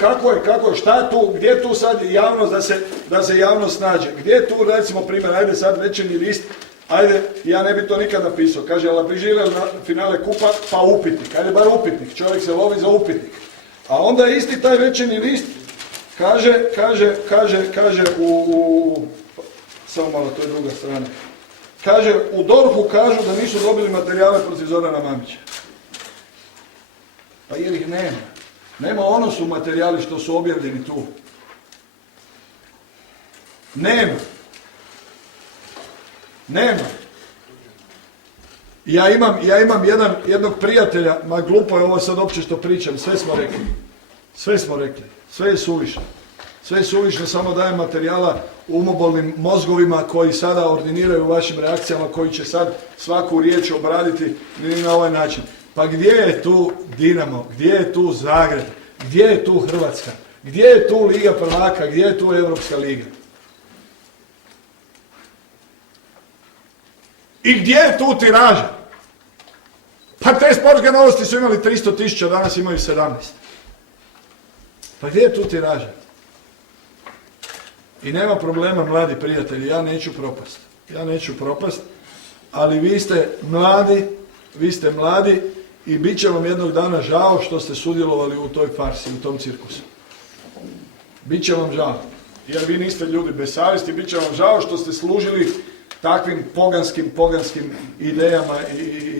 kako je, šta tu, gdje tu sad javnost da se javnost nađe? Gdje tu, recimo primjer, ajde sad Večernji list, ajde, ja ne bi to nikad napisao, kaže, ali bi želio na finale kupa, pa upitnik, ajde bar upitnik, čovjek se lovi za upitnik. A onda isti taj Večernji list kaže samo malo, to je druga strana. Kaže, u DORH-u kažu da nisu dobili materijale protiv Zorana Mamića. Pa jer ih nema. Nema, ono su materijali što su objavljeni tu. Nema. Ja imam jednog prijatelja, ma glupo je ovo sad uopće što pričam, sve smo rekli, sve je suvišno. Sve je suvišno, samo dajem materijala umobolnim mozgovima koji sada ordiniraju vašim reakcijama, koji će sad svaku riječ obraditi na ovaj način. Pa gdje je tu Dinamo, gdje je tu Zagreb, gdje je tu Hrvatska, gdje je tu Liga prvaka, gdje je tu Europska liga? I gdje je tu tiraža? Pa te sportske novosti su imali 300.000, danas imaju 17. Pa gdje je tu tiraža? I nema problema, mladi prijatelji, ja neću propast, ali vi ste mladi i bit će vam jednog dana žao što ste sudjelovali u toj farsi, u tom cirkusu. Biće vam žao, jer vi niste ljudi bez savjesti, bit će vam žao što ste služili takvim poganskim idejama i